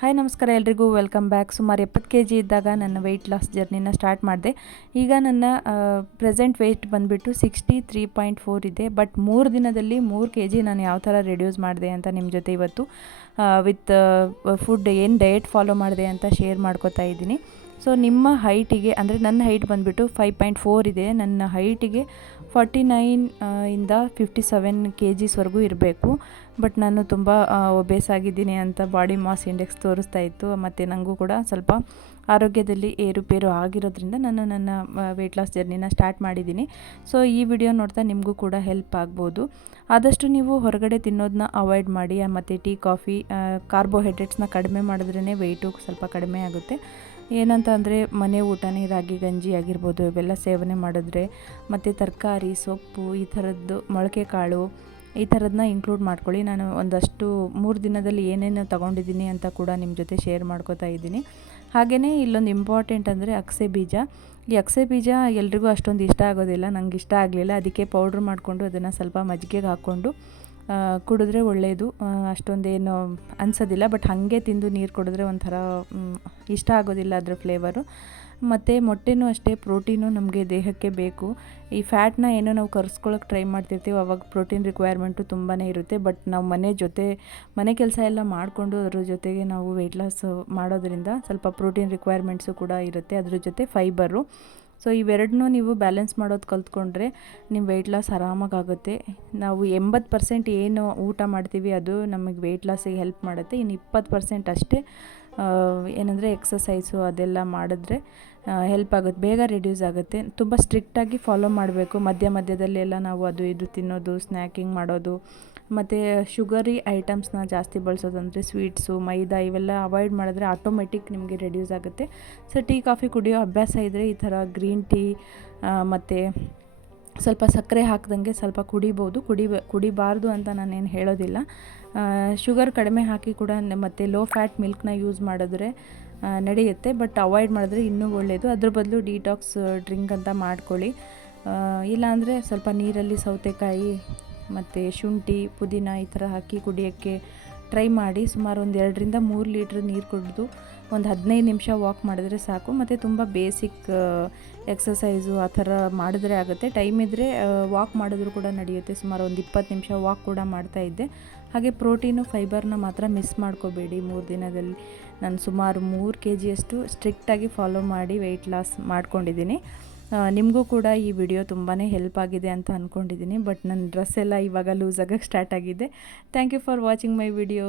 Hi ನಮಸ್ಕಾರ ಎಲ್ರಿಗೂ welcome back. ಸುಮಾರು 70 kg ಇದ್ದಾಗ ನನ್ನ ವೆಯ್ಟ್ ಲಾಸ್ ಜರ್ನಿನ ಸ್ಟಾರ್ಟ್ ಮಾಡಿದೆ. ಈಗ ನನ್ನ ಪ್ರೆಸೆಂಟ್ ವೆಯ್ಟ್ ಬಂದುಬಿಟ್ಟು 63.4 ಇದೆ. ಬಟ್ 3 ದಿನದಲ್ಲಿ 3 kg ನಾನು ಯಾವ ಥರ ರೆಡ್ಯೂಸ್ ಮಾಡಿದೆ ಅಂತ ನಿಮ್ಮ ಜೊತೆ ಇವತ್ತು ವಿತ್ ಫುಡ್ ಏನು ಡಯಟ್ ಫಾಲೋ ಮಾಡಿದೆ ಅಂತ ಶೇರ್ ಮಾಡ್ಕೋತಾ ಇದ್ದೀನಿ. ಸೊ ನಿಮ್ಮ ಹೈಟಿಗೆ ಅಂದರೆ ನನ್ನ ಹೈಟ್ ಬಂದುಬಿಟ್ಟು 5.4 ಇದೆ. ನನ್ನ ಹೈಟಿಗೆ 49 ಇಂದ 57 kgsವರೆಗೂ ಇರಬೇಕು. ಬಟ್ ನಾನು ತುಂಬ ಒಬೇಸ್ ಆಗಿದ್ದೀನಿ ಅಂತ ಬಾಡಿ ಮಾಸ್ ಇಂಡೆಕ್ಸ್ ತೋರಿಸ್ತಾ ಇತ್ತು. ಮತ್ತು ನನಗೂ ಕೂಡ ಸ್ವಲ್ಪ ಆರೋಗ್ಯದಲ್ಲಿ ಏರುಪೇರು ಆಗಿರೋದ್ರಿಂದ ನಾನು ನನ್ನ ವೆಯ್ಟ್ ಲಾಸ್ ಜರ್ನಿನ ಸ್ಟಾರ್ಟ್ ಮಾಡಿದ್ದೀನಿ. ಸೊ ಈ ವಿಡಿಯೋ ನೋಡ್ತಾ ನಿಮಗೂ ಕೂಡ ಹೆಲ್ಪ್ ಆಗ್ಬೋದು. ಆದಷ್ಟು ನೀವು ಹೊರಗಡೆ ತಿನ್ನೋದನ್ನ ಅವಾಯ್ಡ್ ಮಾಡಿ. ಮತ್ತು ಟೀ ಕಾಫಿ ಕಾರ್ಬೋಹೈಡ್ರೇಟ್ಸ್ನ ಕಡಿಮೆ ಮಾಡಿದ್ರೇ ವೆಯ್ಟು ಸ್ವಲ್ಪ ಕಡಿಮೆ ಆಗುತ್ತೆ. ಏನಂತ ಅಂದರೆ ಮನೆ ಊಟನೇ ರಾಗಿ ಗಂಜಿ ಆಗಿರ್ಬೋದು, ಇವೆಲ್ಲ ಸೇವನೆ ಮಾಡಿದ್ರೆ, ಮತ್ತು ತರಕಾರಿ ಸೊಪ್ಪು ಈ ಥರದ್ದು ಮೊಳಕೆ ಕಾಳು ಈ ಥರದನ್ನ ಇನ್ಕ್ಲೂಡ್ ಮಾಡ್ಕೊಳ್ಳಿ. ನಾನು ಒಂದಷ್ಟು 3 ದಿನದಲ್ಲಿ ಏನೇನು ತೊಗೊಂಡಿದ್ದೀನಿ ಅಂತ ಕೂಡ ನಿಮ್ಮ ಜೊತೆ ಶೇರ್ ಮಾಡ್ಕೋತಾ ಇದ್ದೀನಿ. ಹಾಗೆಯೇ ಇಲ್ಲೊಂದು ಇಂಪಾರ್ಟೆಂಟ್ ಅಂದರೆ ಅಗಸೆ ಬೀಜ. ಈ ಅಗಸೆ ಬೀಜ ಎಲ್ರಿಗೂ ಅಷ್ಟೊಂದು ಇಷ್ಟ ಆಗೋದಿಲ್ಲ, ನಂಗೆ ಇಷ್ಟ ಆಗಲಿಲ್ಲ. ಅದಕ್ಕೆ ಪೌಡ್ರ್ ಮಾಡಿಕೊಂಡು ಅದನ್ನು ಸ್ವಲ್ಪ ಮಜ್ಜಿಗೆಗೆ ಹಾಕ್ಕೊಂಡು ಕುಡಿದ್ರೆ ಒಳ್ಳೆಯದು. ಅಷ್ಟೊಂದೇನು ಅನಿಸೋದಿಲ್ಲ. ಬಟ್ ಹಾಗೆ ತಿಂದು ನೀರು ಕುಡಿದ್ರೆ ಒಂಥರ ಇಷ್ಟ ಆಗೋದಿಲ್ಲ ಅದರ ಫ್ಲೇವರು. ಮತ್ತು ಮೊಟ್ಟೆನೂ ಅಷ್ಟೇ, ಪ್ರೋಟೀನು ನಮಗೆ ದೇಹಕ್ಕೆ ಬೇಕು. ಈ ಫ್ಯಾಟ್ನ ಏನೋ ನಾವು ಕರ್ಸ್ಕೊಳ್ಳೋಕೆ ಟ್ರೈ ಮಾಡ್ತಿರ್ತೀವಿ, ಅವಾಗ ಪ್ರೋಟೀನ್ ರಿಕ್ವೈರ್ಮೆಂಟು ತುಂಬಾ ಇರುತ್ತೆ. ಬಟ್ ನಾವು ಮನೆ ಕೆಲಸ ಎಲ್ಲ ಮಾಡಿಕೊಂಡು ಅದ್ರ ಜೊತೆಗೆ ನಾವು ವೆಯ್ಟ್ ಲಾಸ್ ಮಾಡೋದ್ರಿಂದ ಸ್ವಲ್ಪ ಪ್ರೋಟೀನ್ ರಿಕ್ವೈರ್ಮೆಂಟ್ಸು ಕೂಡ ಇರುತ್ತೆ. ಅದ್ರ ಜೊತೆ ಫೈಬರು. ಸೊ ಇವೆರಡನ್ನೂ ನೀವು ಬ್ಯಾಲೆನ್ಸ್ ಮಾಡೋದು ಕಲ್ತ್ಕೊಂಡ್ರೆ ನಿಮ್ಮ ವೆಯ್ಟ್ ಲಾಸ್ ಆರಾಮಾಗುತ್ತೆ. ನಾವು 80% ಏನು ಊಟ ಮಾಡ್ತೀವಿ ಅದು ನಮಗೆ ವೆಯ್ಟ್ ಲಾಸಿಗೆ ಹೆಲ್ಪ್ ಮಾಡುತ್ತೆ. ಇನ್ನು 20% ಅಷ್ಟೇ ಏನಂದರೆ ಎಕ್ಸಸೈಸು ಅದೆಲ್ಲ ಮಾಡಿದ್ರೆ ಹೆಲ್ಪ್ ಆಗುತ್ತೆ, ಬೇಗ ರಿಡ್ಯೂಸ್ ಆಗುತ್ತೆ. ತುಂಬ ಸ್ಟ್ರಿಕ್ಟಾಗಿ ಫಾಲೋ ಮಾಡಬೇಕು. ಮಧ್ಯದಲ್ಲೆಲ್ಲ ನಾವು ಅದು ಇದು ತಿನ್ನೋದು, ಸ್ನ್ಯಾಕಿಂಗ್ ಮಾಡೋದು, ಮತ್ತು ಶುಗರಿ ಐಟಮ್ಸ್ನ ಜಾಸ್ತಿ ಬಳಸೋದು, ಅಂದರೆ ಸ್ವೀಟ್ಸು ಮೈದಾ ಇವೆಲ್ಲ ಅವಾಯ್ಡ್ ಮಾಡಿದ್ರೆ ಆಟೋಮೆಟಿಕ್ ನಿಮಗೆ ರೆಡ್ಯೂಸ್ ಆಗುತ್ತೆ. ಸೊ ಟೀ ಕಾಫಿ ಕುಡಿಯೋ ಅಭ್ಯಾಸ ಇದ್ದರೆ ಈ ಥರ ಗ್ರೀನ್ ಟೀ ಮತ್ತು ಸ್ವಲ್ಪ ಸಕ್ಕರೆ ಹಾಕ್ದಂಗೆ ಸ್ವಲ್ಪ ಕುಡಿಬೋದು. ಕುಡಿಬಾರ್ದು ಅಂತ ನಾನೇನು ಹೇಳೋದಿಲ್ಲ. ಶುಗರ್ ಕಡಿಮೆ ಹಾಕಿ ಕೂಡ ಮತ್ತು ಲೋ ಫ್ಯಾಟ್ ಮಿಲ್ಕ್ನ ಯೂಸ್ ಮಾಡಿದ್ರೆ ನಡೆಯುತ್ತೆ. ಬಟ್ ಅವಾಯ್ಡ್ ಮಾಡಿದ್ರೆ ಇನ್ನೂ ಒಳ್ಳೆಯದು. ಅದ್ರ ಬದಲು ಡಿಟಾಕ್ಸ್ ಡ್ರಿಂಕ್ ಅಂತ ಮಾಡ್ಕೊಳ್ಳಿ. ಇಲ್ಲಾಂದರೆ ಸ್ವಲ್ಪ ನೀರಲ್ಲಿ ಸೌತೆಕಾಯಿ ಮತ್ತು ಶುಂಠಿ ಪುದೀನ ಈ ಥರ ಹಾಕಿ ಕುಡಿಯೋಕ್ಕೆ ಟ್ರೈ ಮಾಡಿ. ಸುಮಾರು ಒಂದು 2 ರಿಂದ 3 ಲೀಟ್ರ್ ನೀರು ಕುಡಿದು ಒಂದು 15 ನಿಮಿಷ ವಾಕ್ ಮಾಡಿದ್ರೆ ಸಾಕು. ಮತ್ತು ತುಂಬ ಬೇಸಿಕ್ ಎಕ್ಸಸೈಸು ಆ ಥರ ಮಾಡಿದ್ರೆ ಆಗುತ್ತೆ. ಟೈಮ್ ಇದ್ದರೆ ವಾಕ್ ಮಾಡಿದ್ರು ಕೂಡ ನಡೆಯುತ್ತೆ. ಸುಮಾರು ಒಂದು 20 ನಿಮಿಷ ವಾಕ್ ಕೂಡ ಮಾಡ್ತಾಯಿದ್ದೆ. ಹಾಗೆ ಪ್ರೋಟೀನು ಫೈಬರ್ನ ಮಾತ್ರ ಮಿಸ್ ಮಾಡ್ಕೋಬೇಡಿ. 3 ದಿನದಲ್ಲಿ ನಾನು ಸುಮಾರು 3 kgಯಷ್ಟು ಸ್ಟ್ರಿಕ್ಟಾಗಿ ಫಾಲೋ ಮಾಡಿ ವೆಯ್ಟ್ ಲಾಸ್ ಮಾಡ್ಕೊಂಡಿದ್ದೀನಿ. ನಿಮಗೂ ಕೂಡ ಈ ವಿಡಿಯೋ ತುಂಬಾ ಹೆಲ್ಪ್ ಆಗಿದೆ ಅಂತ ಅಂದ್ಕೊಂಡಿದ್ದೀನಿ. ಬಟ್ ನನ್ನ ಡ್ರೆಸ್ ಎಲ್ಲ ಇವಾಗ ಲೂಸ್ ಆಗೋಕ್ಕೆ ಸ್ಟಾರ್ಟ್ ಆಗಿದೆ. Thank you for watching my video.